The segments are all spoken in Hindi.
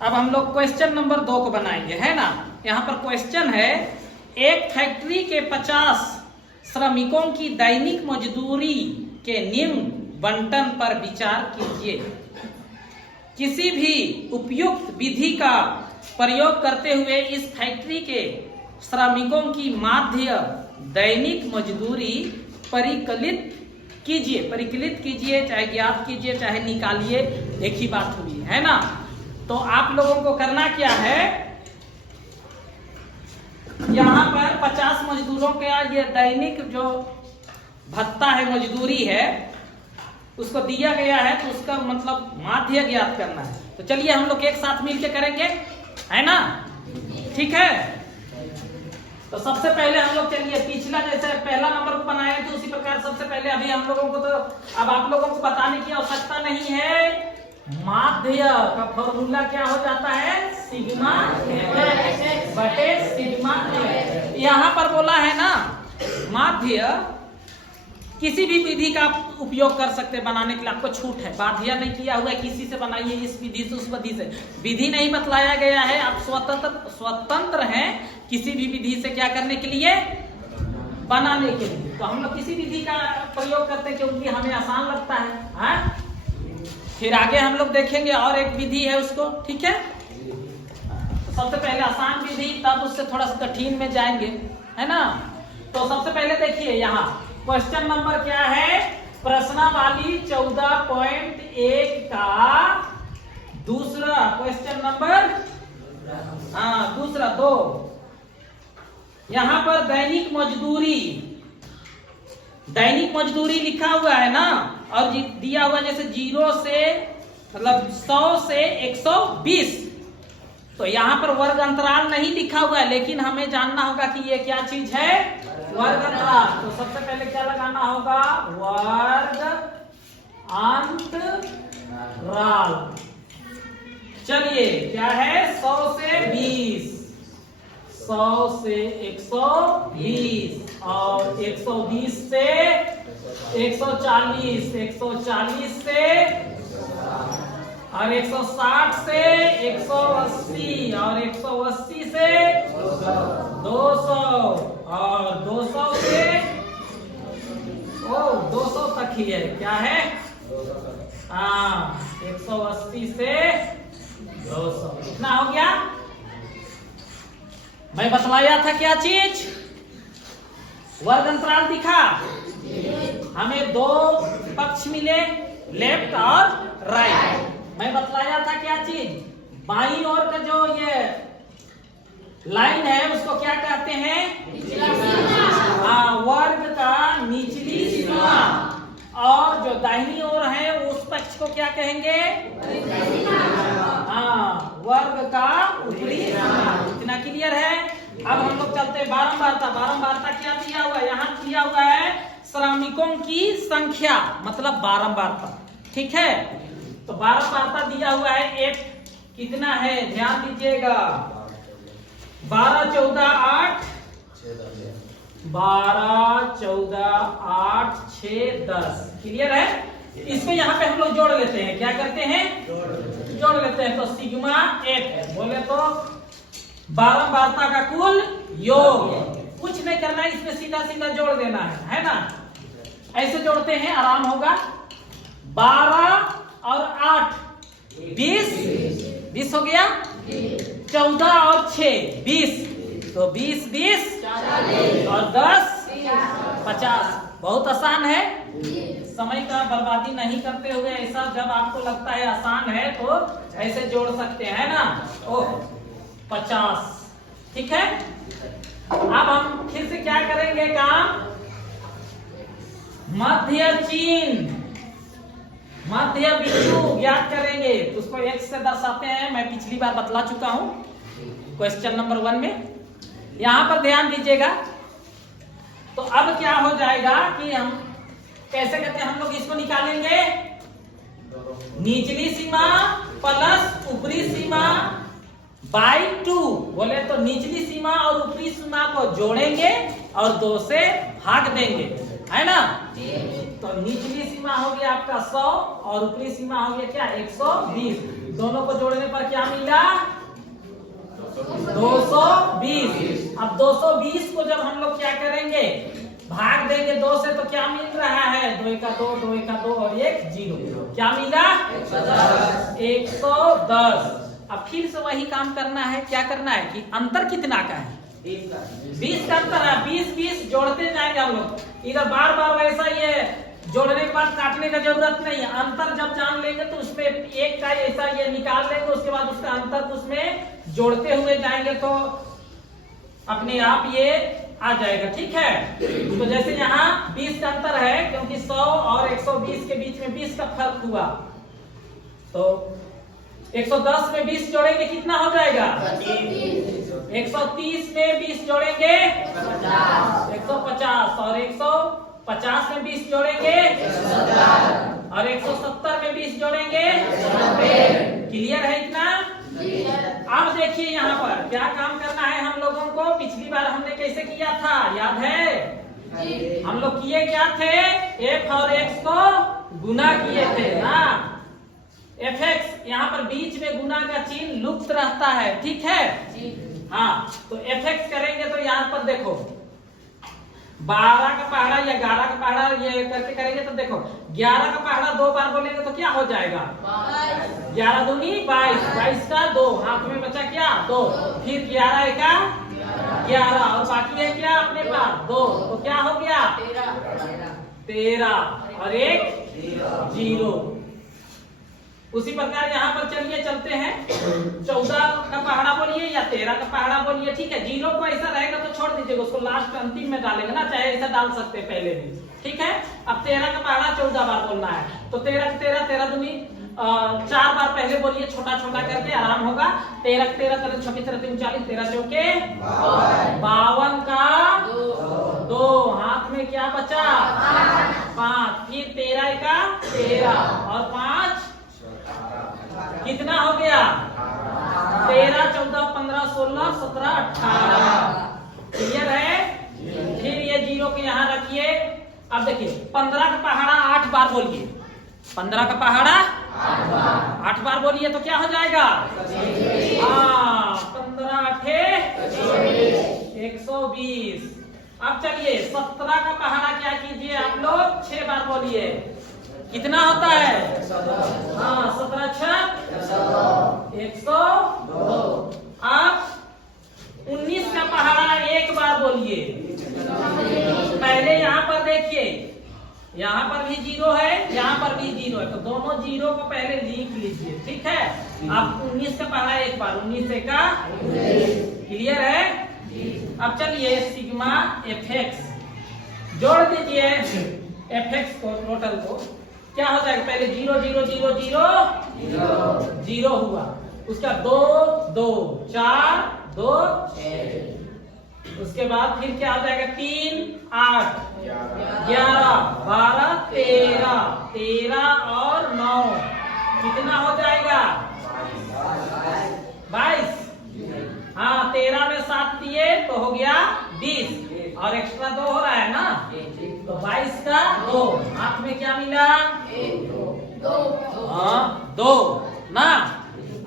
अब हम लोग क्वेश्चन नंबर 2 को बनाएंगे, है ना। यहाँ पर क्वेश्चन है, एक फैक्ट्री के 50 श्रमिकों की दैनिक मजदूरी के निम्न बंटन पर विचार कीजिए। किसी भी उपयुक्त विधि का प्रयोग करते हुए इस फैक्ट्री के श्रमिकों की माध्य दैनिक मजदूरी परिकलित कीजिए, चाहे ज्ञात कीजिए चाहे निकालिए, एक ही बात हुई, है ना। तो आप लोगों को करना क्या है, यहाँ पर 50 मजदूरों का ये दैनिक जो भत्ता है, मजदूरी है, उसको दिया गया है, तो उसका मतलब माध्य ज्ञात करना है। तो चलिए हम लोग एक साथ मिलकर करेंगे, है ना, ठीक है। तो सबसे पहले हम लोग चलिए पिछला जैसे पहला नंबर को बनाए थे उसी प्रकार सबसे पहले अभी हम लोगों को, तो अब आप लोगों को बताने की आवश्यकता नहीं है। माध्य का फॉर्मूला क्या हो जाता है, सिग्मा बटे सिग्मा। यहाँ पर बोला है ना, माध्य किसी भी विधि का उपयोग कर सकते बनाने के लिए, आपको छूट है, बाध्य नहीं किया हुआ है किसी से बनाइए, इस विधि से उस विधि से, विधि नहीं बतलाया गया है। आप स्वतंत्र हैं किसी भी विधि से क्या करने के लिए, बनाने के लिए। तो हम लोग किसी विधि का प्रयोग करते हैं क्योंकि हमें आसान लगता है। फिर आगे हम लोग देखेंगे और एक विधि है उसको, ठीक है। तो सबसे पहले आसान विधि, तब उससे थोड़ा सा कठिन में जाएंगे, है ना। तो सबसे पहले देखिए यहाँ क्वेश्चन नंबर क्या है, प्रश्नावली 14.1 का दूसरा क्वेश्चन नंबर, दूसरा 2। यहाँ पर दैनिक मजदूरी लिखा हुआ है ना, और दिया हुआ जैसे 0 से मतलब 100 से 120। तो यहाँ पर वर्ग अंतराल नहीं लिखा हुआ है, लेकिन हमें जानना होगा कि ये क्या चीज है, वर्ग अंतराल। तो सबसे पहले क्या लगाना होगा, वर्ग अंतराल। चलिए क्या है, 100 से 20, 100 से 120 और 120 से 140, 140 से और 160 से 180 और 180 से 200 और 200 से 200 तक ही है, क्या है, 180 से 200, कितना हो गया। मैं बतलाया था क्या चीज, वर्ग अंतराल दिखा, हमें 2 पक्ष मिले, लेफ्ट और राइट। मैं बतलाया था क्या चीज, बाईं ओर का जो ये लाइन है उसको क्या कहते हैं, वर्ग का निचली सीमा, और जो दाहिनी ओर है उस पक्ष को क्या कहेंगे, वर्ग का ऊपरी सीमा। इतना क्लियर है। अब हम लोग चलते हैं बारंबारता क्या दिया हुआ है, यहाँ दिया हुआ है श्रमिकों की संख्या, मतलब बारंबारता, ठीक है। तो बारंबारता दिया हुआ है, एक कितना है, ध्यान दीजिएगा, 12, 14, 8, 12, 14, 8, 6, 10। क्लियर है। इसको यहाँ पे हम लोग जोड़ लेते हैं, क्या करते हैं, जोड़ लेते हैं। तो सिग्मा 8 है, बोले तो बारंबारता का कुल योग। कुछ नहीं करना है, इसमें सीधा सीधा जोड़ देना है ना। ऐसे जोड़ते हैं, आराम होगा। 12 और 8 20 हो गया, 14 और 6 20, तो 20 20 40 और 10 50। बहुत आसान है, समय का बर्बादी नहीं करते हुए ऐसा जब आपको लगता है आसान है तो ऐसे जोड़ सकते हैं ना। 50, ठीक है। अब हम फिर से क्या करेंगे काम, मध्य चिन्ह, मध्य बिंदु ज्ञात करेंगे। उसको X से दर्शाते हैं, मैं पिछली बार बतला चुका हूं क्वेश्चन नंबर 1 में। यहां पर ध्यान दीजिएगा। तो अब क्या हो जाएगा कि हम कैसे कहते हैं, हम लोग इसको निकालेंगे, निचली सीमा प्लस ऊपरी सीमा बाई 2। बोले तो निचली सीमा और ऊपरी सीमा को जोड़ेंगे और 2 से भाग देंगे, है ना। तो निचली सीमा हो गया आपका 100 और ऊपरी सीमा हो गया क्या 120। दोनों को जोड़ने पर क्या मिला 220। अब 220 को जब हम लोग क्या करेंगे भाग देंगे 2 से तो क्या मिल रहा है 2 का 2 2 का 2 और 1 0। क्या मिला 110। अब फिर से वही काम करना है। क्या करना है कि अंतर कितना का है 20 का अंतर है। 20 जोड़ते जाएंगे हम लोग। इधर बार बार वैसा ये जोड़ने के बाद काटने का जरूरत नहीं है। अंतर जब जान लेंगे तो उसमें एक का ऐसा ये निकाल लेंगे, उसके बाद उसका अंतर उसमें जोड़ते हुए जाएंगे तो अपने आप ये आ जाएगा। ठीक है, तो जैसे यहाँ 20 का अंतर है क्योंकि 100 और 120 के बीच में 20 का फर्क हुआ, तो 110 में 20 जोड़ेंगे कितना हो जाएगा 130 में 20 जोड़ेंगे 150 और 150 में 20 जोड़ेंगे और 170 में 20 जोड़ेंगे। क्लियर है इतना? अब देखिए यहाँ पर क्या काम करना है हम लोगों को। पिछली बार हमने कैसे किया था याद है? हम लोग किए क्या थे f और x को गुना किए थे ना। fx यहाँ पर बीच में गुना का चिन्ह लुप्त रहता है। ठीक है हाँ, तो fx करेंगे तो यहाँ पर देखो 12 का पहाड़ा या 11 का पहाड़ा ये करके करेंगे तो देखो 11 का पहाड़ा 2 बार बोलेंगे तो क्या हो जाएगा 11 दूनी 22, 22 का 2 हाथ में बचा क्या 2, फिर 11 एका 11 और बाकी है क्या अपने पास 2, तो क्या हो गया 13 और 1 0। उसी प्रकार यहाँ पर चलिए चलते हैं 14 का पहाड़ा बोलिए या 13 का पहाड़ा बोलिए। ठीक है, 0 को ऐसा रहेगा तो छोड़ दीजिएगा, उसको लास्ट अंतिम में डालेंगे ना, चाहे ऐसा डाल सकते हैं पहले भी। ठीक है, अब 13 का पहाड़ा 14 बार बोलना है तो 13 13 दूनी 4 बार पहले बोलिए छोटा छोटा करके आराम होगा। 13 13 26 39 13 चौके 52 का 2 हाथ में क्या बचा 5, फिर 13 का 13 और 5 कितना हो गया 13 14 15 16 17 18। क्लियर है? फिर ये 0 के यहाँ रखिए। अब देखिए 15 का पहाड़ा 8 बार बोलिए। 15 का पहाड़ा 8 बार बोलिए तो क्या हो जाएगा 15 8 120। अब चलिए 17 का पहाड़ा क्या कीजिए आप लोग 6 बार बोलिए। कितना होता है 17 6 102। अब 19 का पहाड़ा 1 बार बोलिए। पहले यहाँ पर देखिए, यहाँ पर भी 0 है, यहाँ पर भी 0 है, तो दोनों 0 को पहले लिख लीजिए। ठीक है, अब 19 का पहाड़ा 1 बार 19 का। क्लियर है? अब चलिए सिग्मा fx जोड़ दीजिए। fx को टोटल को क्या हो जाएगा पहले 0 0 0 0 0 हुआ, उसका 2 2 4 2 6, उसके बाद फिर क्या हो जाएगा 3 8 11 12 13 13 और 9 कितना हो जाएगा 22। हाँ 13 में 7 दिए तो हो गया 20 और एक्स्ट्रा 2 हो रहा है ना, तो 22 का 2 हाथ में क्या मिला 2 ना।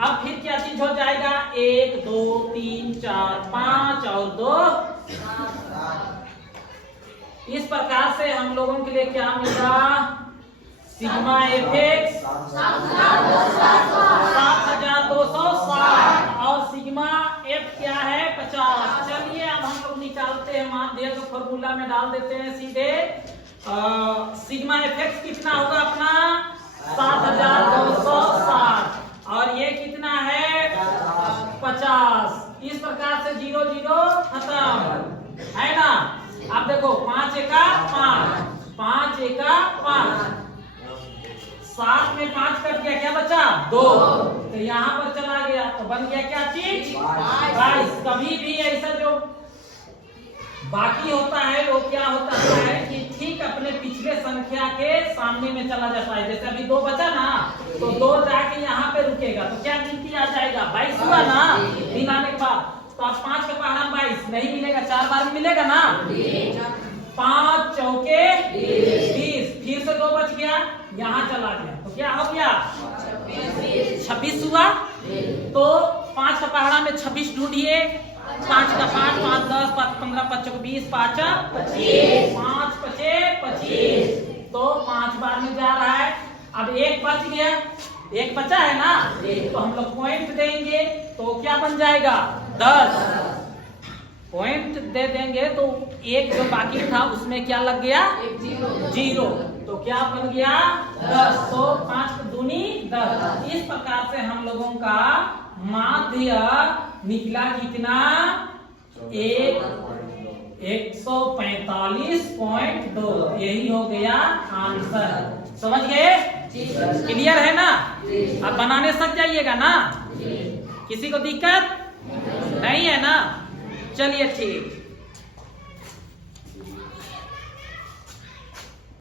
अब फिर क्या चीज हो जाएगा 1 2 3 4 5 और 2। इस प्रकार से हम लोगों के लिए क्या मिला सिग्मा fx 7260 और सिग्मा f क्या है 50। चलिए अब हम लोग निकालते हैं, माध्य को फॉर्मूला में डाल देते हैं सीधे। सिग्मा fx कितना होगा अपना 7260 और ये कितना है 50। इस प्रकार से 0 0 खत्म है ना। अब देखो 5 एका 5 5 एका 5, 7 में 5 कट गया, क्या बचा 2, तो यहाँ पर चला गया तो बन गया क्या चीज 22। कभी भी ऐसा जो बाकी होता है वो क्या होता है कि ठीक अपने पिछले संख्या के सामने में चला जाता है। जैसे अभी 2 बचा ना तो 2 जाके यहाँ पे रुकेगा तो क्या गिनती आ जाएगा 22 हुआ ना मिलाने के बाद। तो अब 5 का पहाड़ा 22 नहीं मिलेगा, 4 बार मिलेगा ना, 5 चौके 20 फिर से 2 बच गया, यहाँ चला गया, तो क्या हो गया 26 हुआ। तो 5 का पहाड़ा में 26 ढूंढिए, 5 का 5, 5 10, 5 15, 5 चौक 20, 5 25, 5 पचे 25, तो 5 बार में जा रहा है। अब एक बच गया, एक बचा है ना, तो हम लोग पॉइंट देंगे, तो क्या बन जाएगा 10। पॉइंट दे देंगे तो एक जो बाकी था उसमें क्या लग गया 0, तो क्या बन गया 10। तो 5 दूनी 10। इस प्रकार से हम लोगों का माध्य निकला कितना 145.2। यही हो गया आंसर। समझ गए? क्लियर है ना? अब बनाने सक जाइएगा ना? किसी को दिक्कत नहीं है ना? चलिए ठीक।